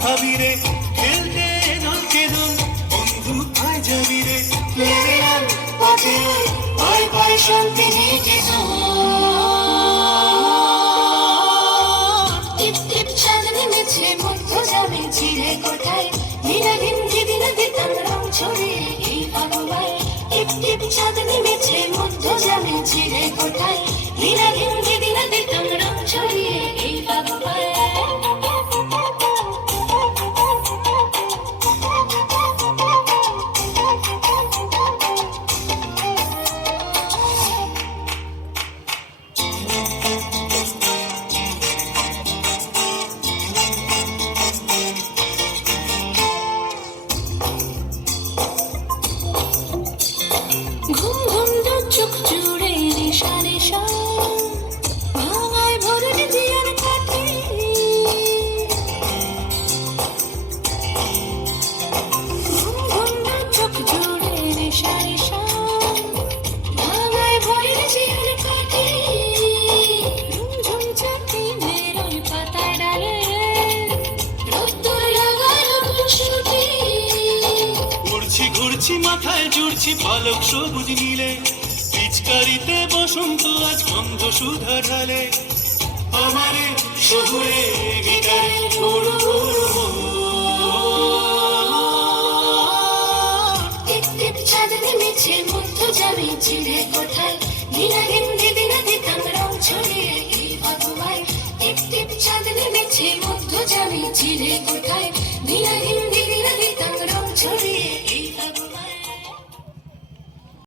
ভাবি রে খেলতে নলকে দোল বন্ধু আয় যাবি রে পায় পায় শান্তি নিয়ে টিপ টিপ চাঁদ নেমেছে মধ্য যাবে ছিঁড়ে কোথায় দিনাদিন যেদিন দিতাম রং ছড়িয়ে এই ভগবান টিপ টিপ চাঁদ নেমেছে মধ্য যাবে ছিঁড়ে কোথায় দিনাদিন যেদিন দিতাম রং ছড়িয়ে এই ভগবান ঘুম ঘুম দু চোখ জুড়ে নেশা নেশা ভাঙায় ভরে দিয়ার কাঠে ঘুম ঘুম দু চোখ জুড়ে নেশা নেশা ভাঙায় ভরে দিয়ার কাঠে ঝুমঝুম চাকি মেরোই পাতায় ডালে রোদ্দুর লাগালো খুশবুতে উড়ছি ঘুরছি মাথায় জুড়ছি পালক সবুজ নীলে পিচকারিতে বসন্ত আজ গন্ধ সুধা ঢালে আমারে শহুরে গিটারে গুরু গুরু টিপ টিপ চাঁদ নেমেছে মধ্য যাবে ছিঁড়ে কোথায় দিনাদিন যেদিন দিতাম রং ছড়িয়ে এই ভগবান টিপ টিপ চাঁদ নেমেছে মধ্য যাবে ছিঁড়ে কোথায়